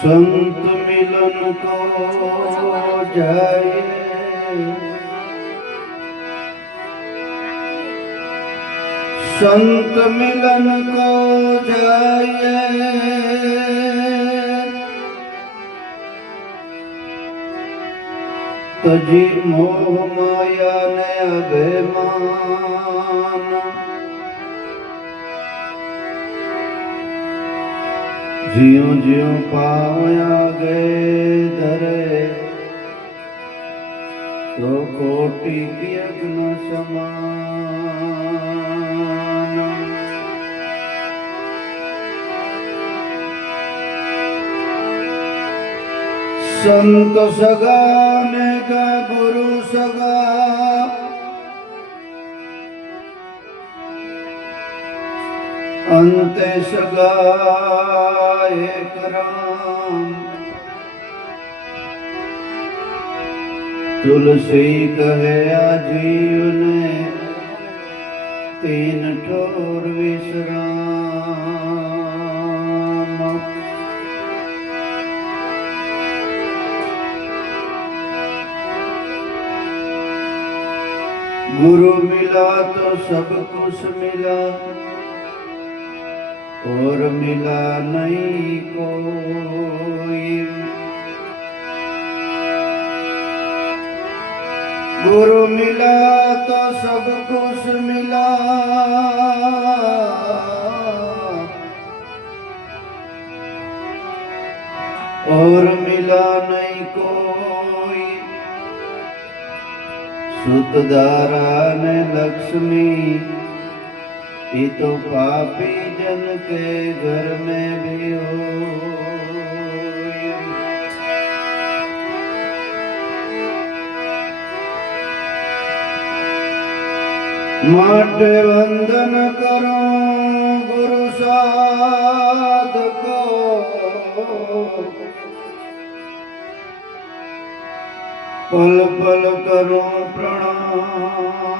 संत मिलन को जाए, संत मिलन को जाए, तजी मोह माया ने अभिमान, जियो जियो पावया गए धरे, तो कोटि यज्ञ समान। संत सगा ने का गुरु सगा, अंते सगा एक राम, तुलसी कहे आजीव ने तीन ठोर विश्राम। गुरु मिला तो सब कुछ मिला, और मिला नहीं कोई। गुरु मिला तो सब कुछ मिला, और मिला नहीं कोई। सुतदारा ने लक्ष्मी, ये तो पापी जन के घर में भी हो। माटे वंदन करो गुरु साध को, पल पल करो प्रणाम।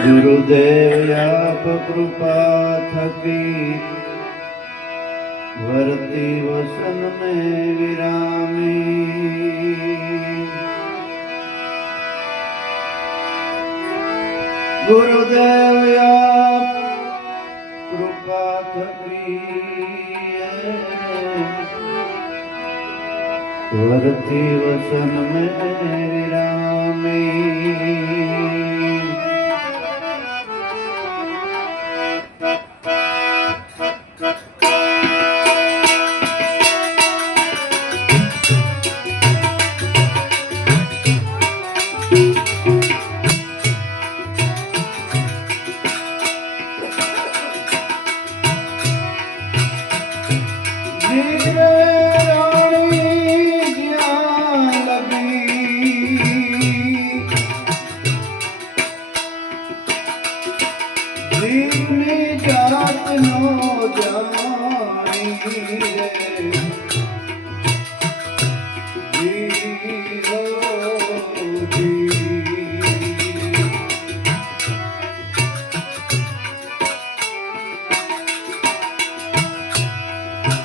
गुरुदेव आप कृपा थकी, वर्ती वसन में विरामी। गुरुदेव आप कृपा थकी, वर्ती वसन में विरामी।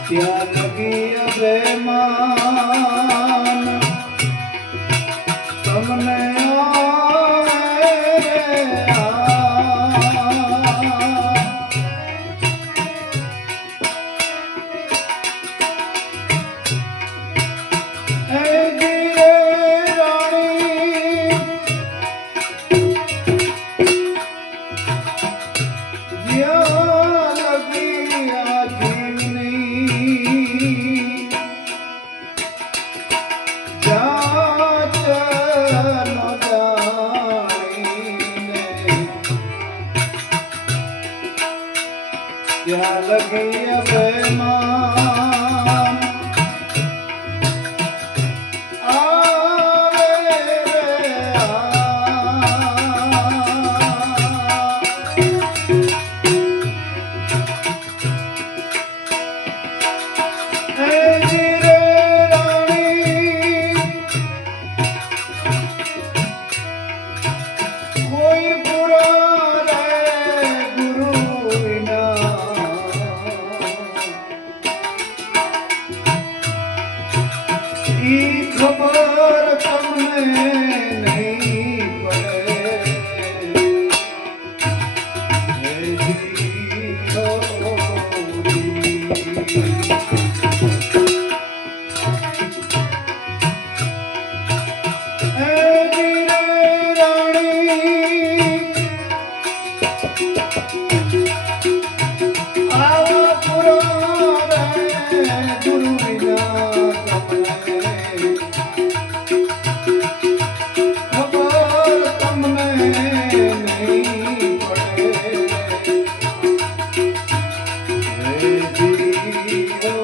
क्या लगी अभिमान, तुमने ઈ ખબર તમને નહીં પડે હે જીવો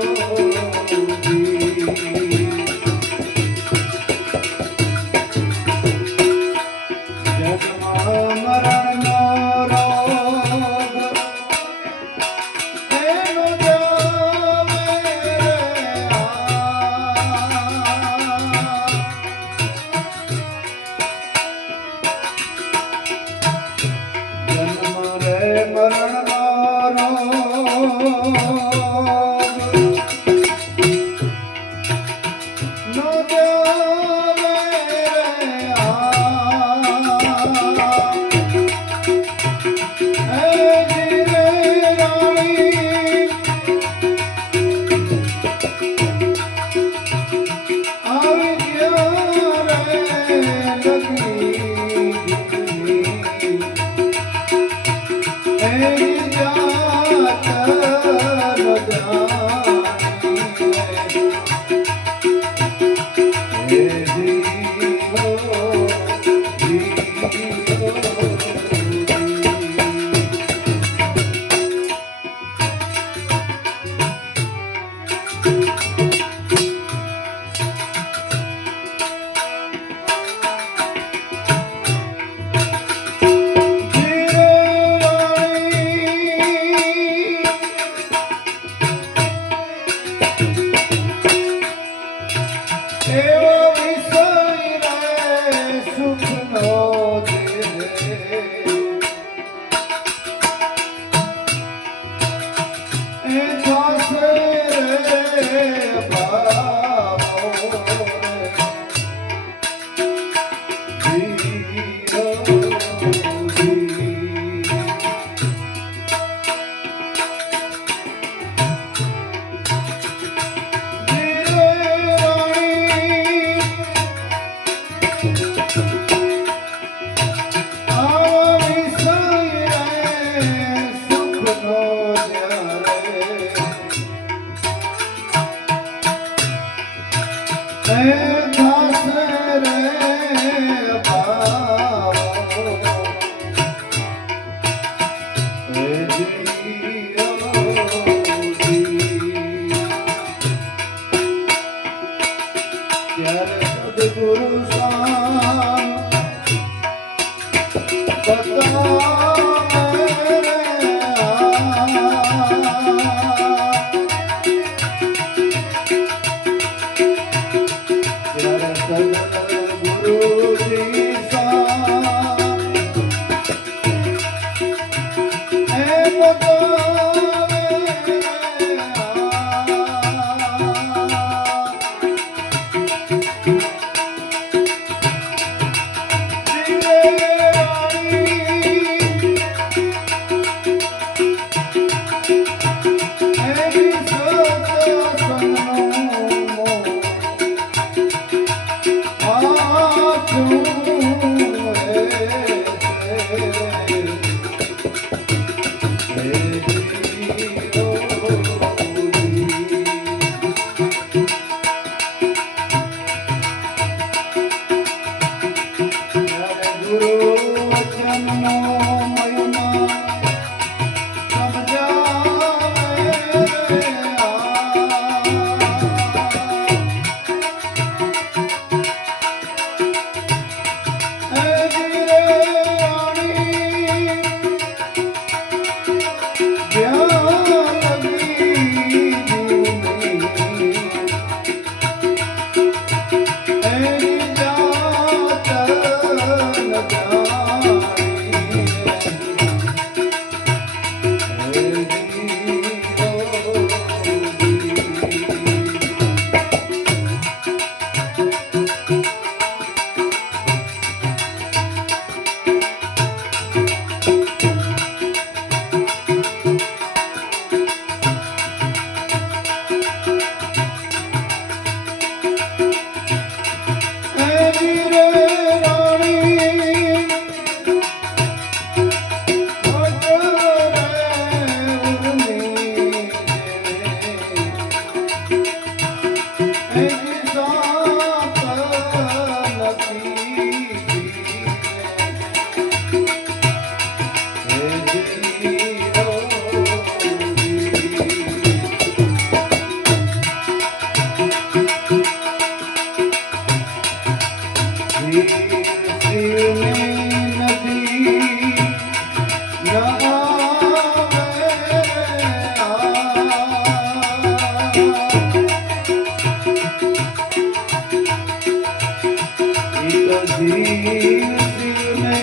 જીવ શિવને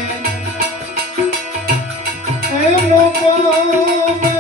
એનો પામે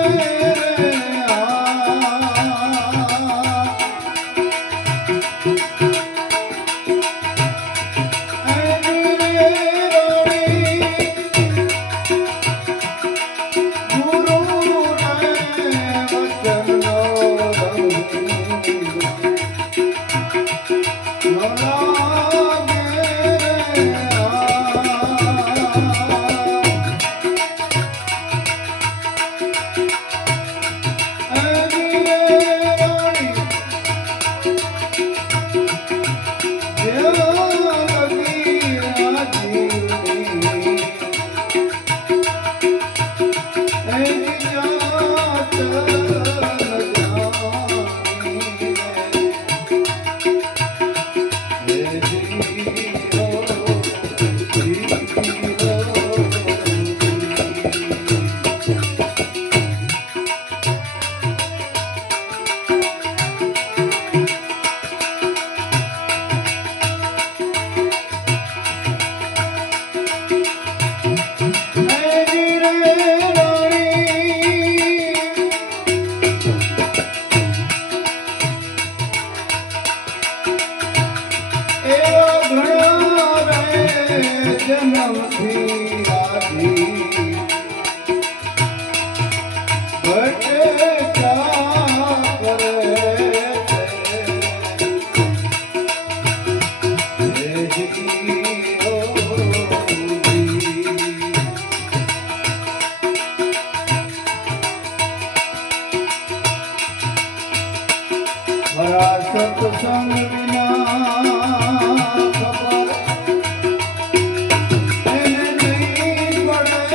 સત્સંગ વિના ખબર એને નહીં પડે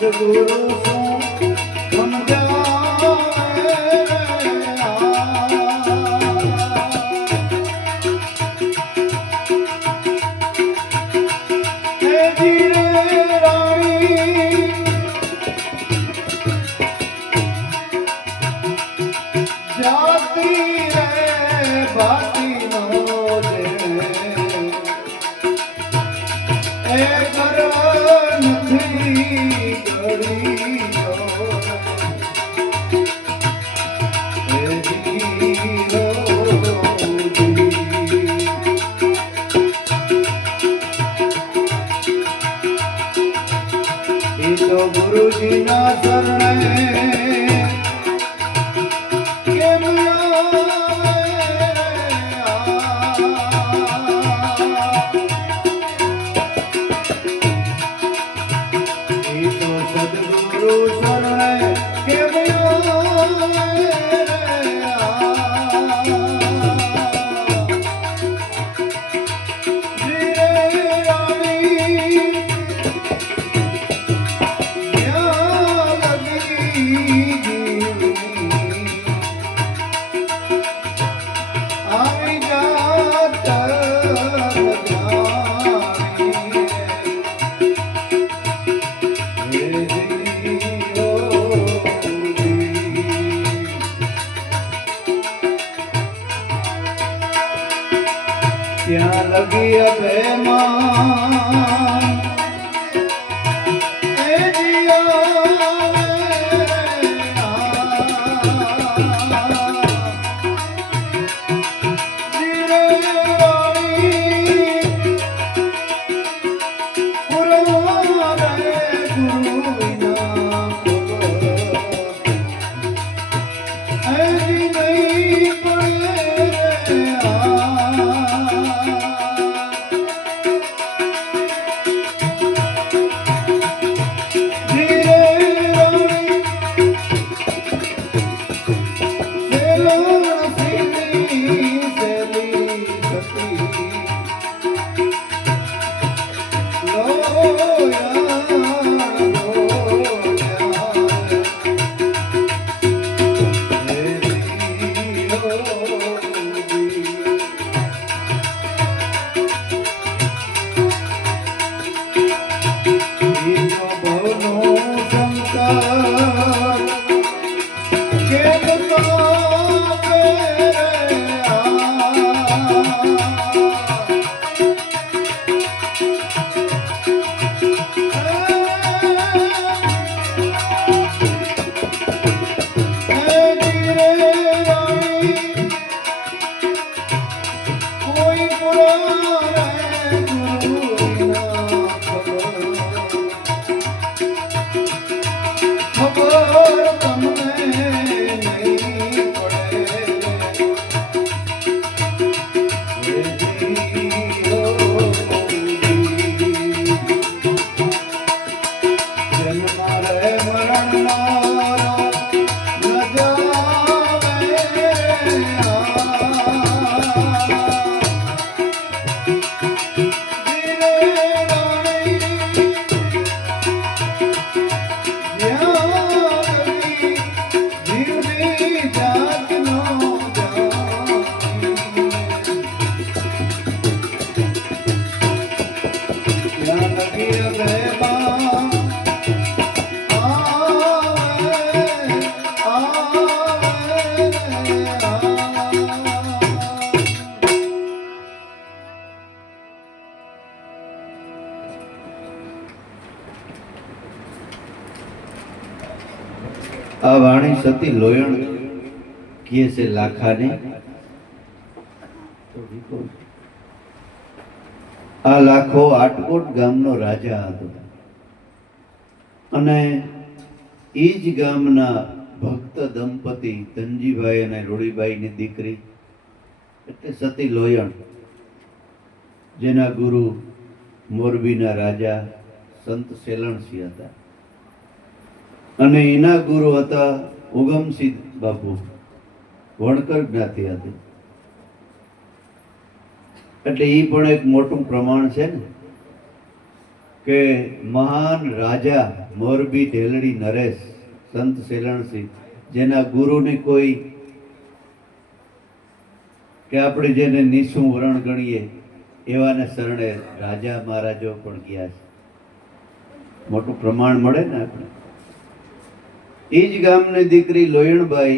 સદગુરુ ગુરુજી ના શરણે કેમ ગુરુ શરણે કેમ ત્યાં લગી અભેમાં એ આ વાણી સતી લોયણ કહે છે લાખાને. આ લાખો આટકોટ ગામનો રાજા હતો અને એ જ ગામના ભક્ત દંપતિ ધનજીભાઈ અને રૂડીબાઈની દીકરી એટલે સતી લોયણ, જેના ગુરુ મોરબીના રાજા સંત સેલણસિંહ હતા અને એના ગુરુ હતા ઉગમસિંહ બાપુ, વણકર જ્ઞાતિ હતી. એટલે એ પણ એક મોટું પ્રમાણ છે ને કે મહાન રાજા મોરબી ઢેલડી નરેશ સંત સેલણસિંહ, જેના ગુરુની કોઈ કે આપણે જેને નિસું વરણ ગણીએ એવાને શરણે રાજા મહારાજો પણ ગયા છે. મોટું પ્રમાણ મળે ને આપણે. એ જ ગામની દીકરી લોયણબાઈ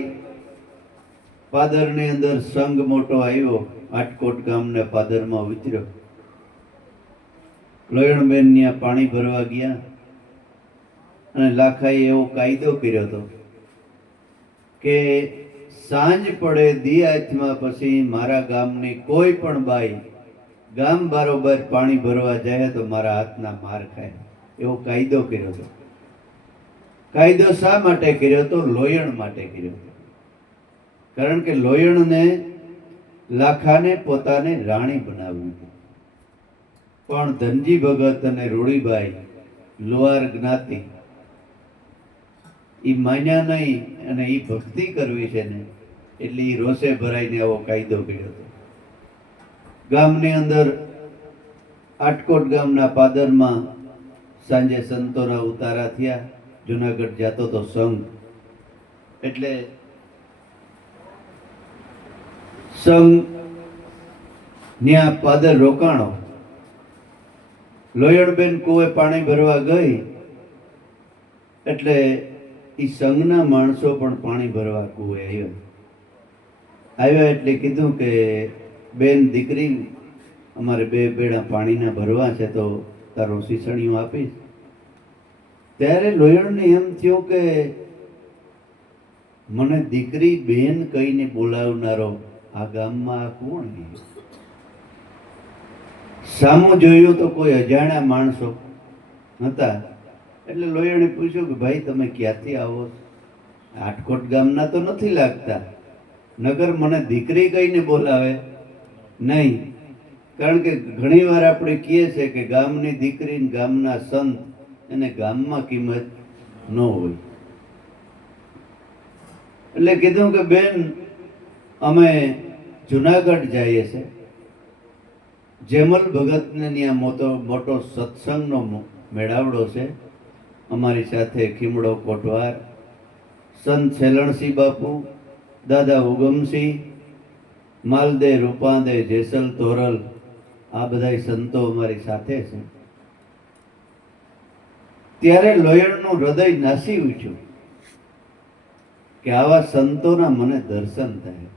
પાદરની અંદર સંઘ મોટો આવ્યો, આટકોટ ગામને પાદરમાં ઉતર્યો. લોયણબેન ત્યાં પાણી ભરવા ગયા અને લાખાએ એવો કાયદો કર્યો હતો કે સાંજ પડે દી આથમાં પછી મારા ગામની કોઈ પણ બાઈ ગામ બારોબાર પાણી ભરવા જાય તો મારા હાથના માર ખાય, એવો કાયદો કર્યો હતો. કાયદો શા માટે કર્યો હતો? લોયણ માટે કર્યો હતો. કારણ કે લોયણને લાખાને પોતાને રાણી બનાવ્યું હતું. પણ ધનજી ભગત અને રૂડીબાઈ લુહાર જ્ઞાતિ એ માન્યા નહીં અને એ ભક્તિ કરવી છે ને એટલે એ રોષે ભરાઈને આવો કાયદો કર્યો હતો. ગામની અંદર આટકોટ ગામના પાદરમાં સાંજે સંતોના ઉતારા થયા. જુનાગઢ જાતો તો સંઘ, એટલે સંઘ ત્યાં પાદર રોકાણો. લોયણબેન કુએ પાણી ભરવા ગઈ એટલે એ સંઘના માણસો પણ પાણી ભરવા કુએ આવ્યા એટલે કીધું કે બેન દીકરી અમારે 2 બેડા પાણીના ભરવા છે તો તારો શીસણીઓ આપીશ. ત્યારે લોયણને એમ થયું કે મને દીકરી બેન કહીને બોલાવનારો આ ગામમાં આ કોણ? સામું જોયું તો કોઈ અજાણ્યા માણસો હતા. એટલે લોયણે પૂછ્યું કે ભાઈ તમે ક્યાંથી આવો? આટકોટ ગામના તો નથી લાગતા, નગર મને દીકરી કહીને બોલાવે નહીં. કારણ કે ઘણી વાર આપણે કહીએ છીએ કે ગામની દીકરી ગામના સંત એને ગામમાં કિંમત ન હોય. એટલે કીધું કે બેન અમે જુનાગઢ જઈએ છે, જેમલ ભગતને ત્યાં મોટો સત્સંગનો મેળાવડો છે. અમારી સાથે ખીમડો કોટવાર, સંત સેલણસિંહ બાપુ, દાદા ઉગમસિંહ, માલદે રૂપાદે, જેસલ તોરલ, આ બધા સંતો અમારી સાથે છે. ત્યારે લોયણનું હૃદય નાસી ઉઠ્યું કે આવા સંતોના મને દર્શન થાય.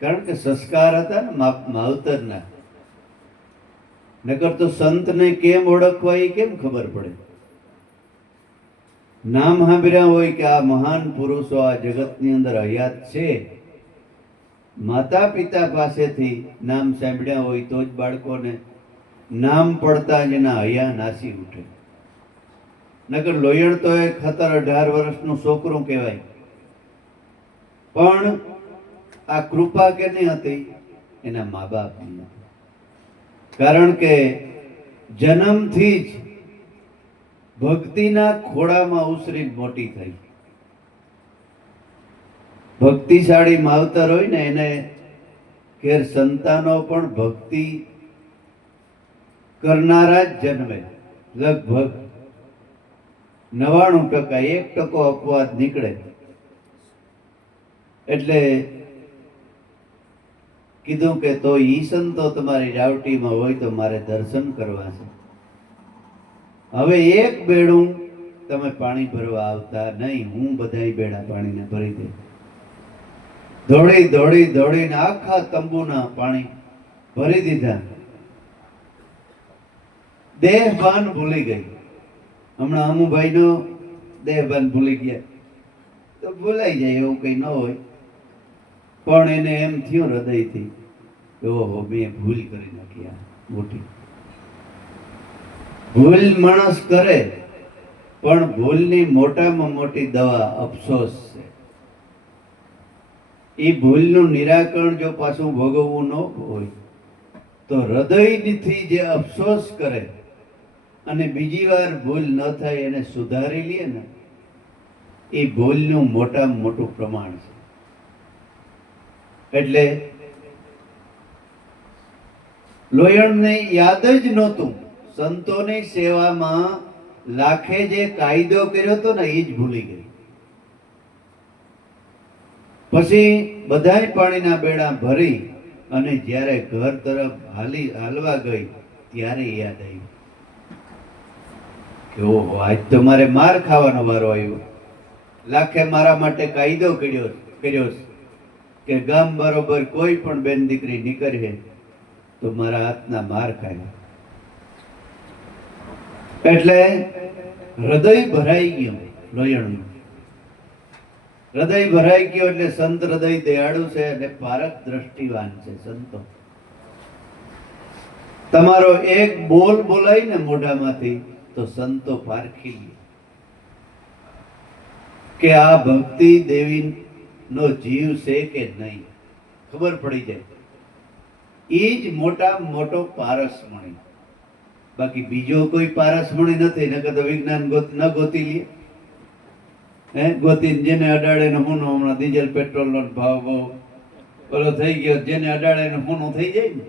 કારણ કે સંસ્કાર હતા ને માવતરના, નકર તો સંતને કેમ ઓળખવા એ કેમ ખબર પડે? નામ સાંભળ્યા હોય કે આ મહાન પુરુષો આ જગતની અંદર હયાત છે, માતા પિતા પાસેથી નામ સાંભળ્યા હોય તો જ બાળકોને નામ પડતા જ એના હૈયા નાસી ઉઠે. નકર લોયણ તો એક 17-18 વર્ષનું છોકરું કહેવાય. પણ આ કૃપા કેની હતી? એના મા બાપની. કારણ કે જન્મથી જ ભક્તિના ખોળામાં ઉછરી મોટી થઈ. ભક્તિશાળી માવતર હોય ને એને ઘેર સંતાનો પણ ભક્તિ કરનારા જ જન્મે. લગભગ 99%, 1% અપવાદ નીકળે. એટલે કીધું કે તો ઈ સંતો તમારી રાવટીમાં હોય તો મારે દર્શન કરવા છે. હવે 1 બેડું તમે પાણી ભરવા આવતા નહીં, હું બધાય બેડા પાણીને ભરી દે. દોડીને આખા તંબુના પાણી ભરી દીધા. દેહભાન ભૂલી ગઈ. હમણાં અમુભાઈનો દેહભાન ભૂલી ગયા તો ભૂલાઈ જાય, એવું કઈ ન હોય. પણ એને એમ થયું હૃદયથી કે ઓહો મેં ભૂલ કરી નાખી, આ મોટી ભૂલ માણસ કરે. પણ ભૂલની મોટામાં મોટી દવા અફસોસ છે. એ ભૂલનું નિરાકરણ જો પાછું ભોગવવું ન હોય તો હૃદયથી જે અફસોસ કરે અને બીજી વાર ભૂલ ન થાય એને સુધારી લે ને, એ ભૂલનું મોટામાં મોટું પ્રમાણ છે. એટલે લોયણને યાદ જ નહોતું સંતોની સેવામાં લાખે જે કાયદો કર્યો હતો ને એ જ ભૂલી ગઈ. પછી બધાય પાણીના બેડા ભરી અને જ્યારે ઘર તરફ હાલવા ગઈ ત્યારે યાદ આવ્યું કે ઓહો આજ તો મારે માર ખાવાનો વારો આવ્યો. લાખે મારા માટે કાયદો કર્યો કે ગામ બરોબર કોઈ પણ બેન દીકરી નીકળે તો મારા હાથના માર ખાય. એટલે હૃદય ભરાઈ ગયું લોયણનું. હૃદય ભરાઈ ગયો એટલે સંત હૃદય દયાળુ છે અને પારક દ્રષ્ટિવાન છે. સંતો તમારો એક બોલ બોલાય ને મોઢામાંથી તો સંતો પારખી લે કે આ ભક્તિ દેવી નો જીવ છે કે નહીં, ખબર પડી જાય. એ જ મોટો પારસમણી. બાકી બીજો કોઈ પારસમણી નથી. નકર તો વિજ્ઞાન ન ગોતી લે. ગોતીને જેને અડાડે ને હું હમણાં ડીઝલ પેટ્રોલનો ભાવ બહુ ઓલો થઈ ગયો, જેને અડાડે ને હું થઈ જાય ને,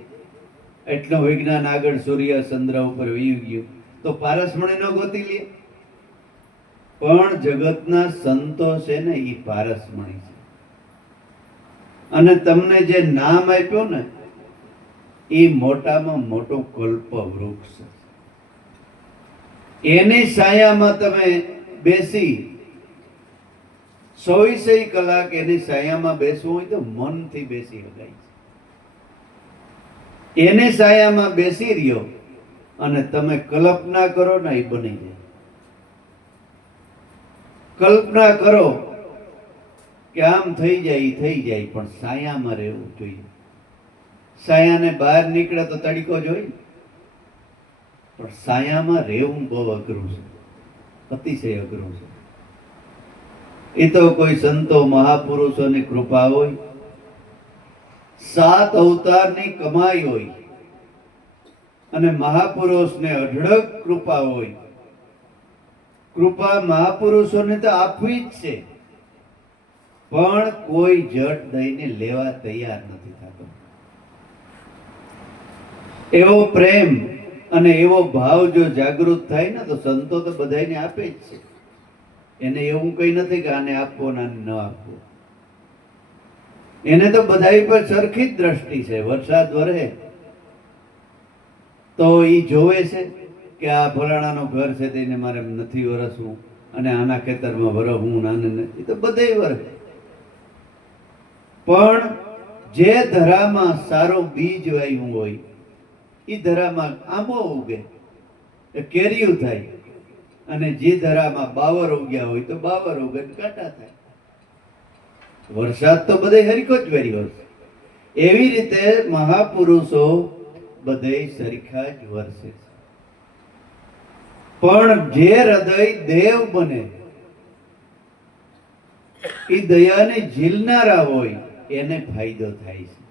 એટલું વિજ્ઞાન આગળ સૂર્ય ચંદ્ર ઉપર વી ગયું, તો પારસમણી ન ગોતી લે. પણ જગતના સંતો છે ને એ પારસમણી છે. અને તમને જે નામ આપ્યું ને એ મોટામાં મોટું કલ્પ વૃક્ષ છે. એની છાયામાં તમે બેસી 24 કલાક એની છાયામાં બેસવું હોય તો મનથી બેસી શકાય છે. એની છાયામાં બેસી રહ્યો અને તમે કલ્પના કરો ને એ બની જાય. કલ્પના કરો કે આમ થઈ જાય, થઈ જાય, પણ છાયામાં રહેવું જોઈએ. છાયાને બહાર નીકળે તો તડકો જોઈ, પણ છાયામાં રહેવું બહુ અઘરું છે, અતિશય અઘરું છે. એ તો કોઈ સંતો મહાપુરુષોની કૃપા હોય, 7 અવતારની કમાઈ હોય, અને મહાપુરુષને અઢળક કૃપા હોય. કૃપા મહાપુરુષોને તો આપવી જ છે, પણ કોઈ જટ દઈને લેવા તૈયાર નથી થતો. એવો પ્રેમ અને એવો ભાવ જો જાગૃત થાય ને તો સંતો તો બધાને આપે જ છે. એને એવું કઈ નથી કે આને આપવો ને આને ન આપવો. એને તો બધા પર સરખી જ દ્રષ્ટિ છે. વરસાદ વરસે તો ઈ જોવે છે કે આ ફલાણાનું ઘર છે તેને મારે નથી વરસવું, અને આના ખેતરમાં વરસવું, નાને એ તો બધે વરસે. પણ જે ધરામાં સારું બીજ વાવ્યું હોય એ ધરામાં આંબો ઉગે, કેરીયું થાય, અને જે ધરામાં બાવર ઉગ્યા હોય તો બાવર ઉગે, કાંટા થાય. વરસાદ તો બધે હરીકો જ વર્યો છે. એવી રીતે મહાપુરુષો બધે સરખા જ વરસે છે. પણ જે હૃદય દેવ બને, એ દયાને ઝીલનારા હોય, એને ફાયદો થાય છે.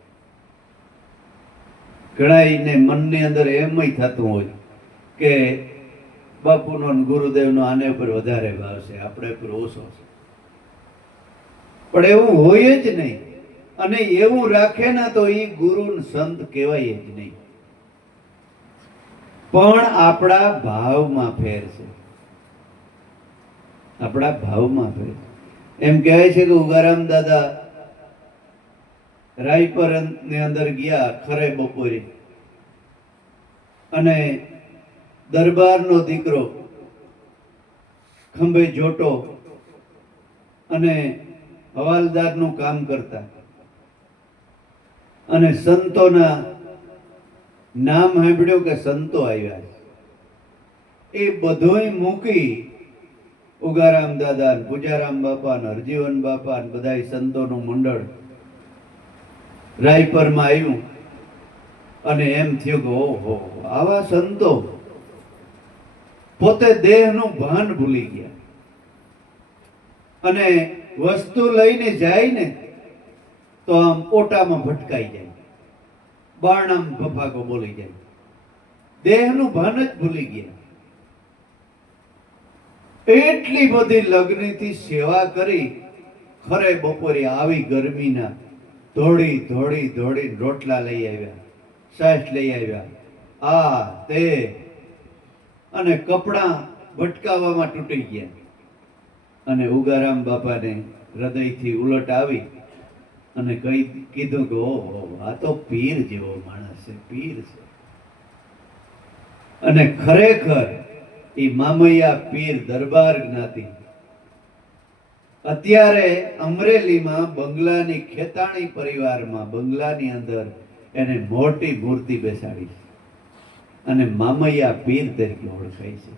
ઘણાને મનની અંદર એમય થતું હોય કે બાપુનો ગુરુદેવનો આને ઉપર વધારે ભાવ છે, આપણે ઉપર ઓછો છે. પણ એવું હોય જ નહીં. અને એવું રાખે ને તો એ ગુરુ સંત કહેવાય જ નહીં. પણ આપણા ભાવમાં ફેર છે. આપણા ભાવમાં ફેર. એમ કહેવાય છે કે ઉગારામ દાદા રાયપર ની અંદર ગયા ખરે બપોરે, અને દરબારનો દીકરો ખંભે જોટો અને હવાલદારનું કામ કરતા, અને સંતોના નામ સાંભળ્યું કે સંતો આવ્યા. એ બધુંય મૂકી ઉગારામ દાદા, પૂજારામ બાપા, હરજીવન બાપા, બધા સંતોનું મંડળ રાયપરમાં આવ્યું. અને એમ થયું કે ઓહો, આવા સંતો પોતે દેહનું ભાન ભૂલી ગયા, અને વસ્તુ લઈને જાય ને તો આમ ઓટામાં ભટકાઈ જાય, બારણામ ફફાકો બોલી જાય, દેહનું ભાન જ ભૂલી ગયા. એટલી બધી લગ્નથી સેવા કરી, ખરે બપોરે આવી ગરમીના દોડી દોડી દોડી રોટલા લઈ આવ્યા, છાશ લઈ આવ્યા, આ તે, અને કપડાં ભટકાવામાં તૂટી ગયા. અને ઉગારામ બાપાને હૃદયથી ઉલટ આવી અને કીધું કે ઓહો, આ તો પીર જેવો માણસ છે, પીર છે. અને ખરેખર એ મામૈયા પીર દરબાર જ્ઞાતિ અત્યારે અમરેલીમાં બંગલાની ખેતાણી પરિવારમાં બંગલાની અંદર એને મોટી મૂર્તિ બેસાડી છે, અને મામૈયા પીર તરીકે ઓળખાય છે.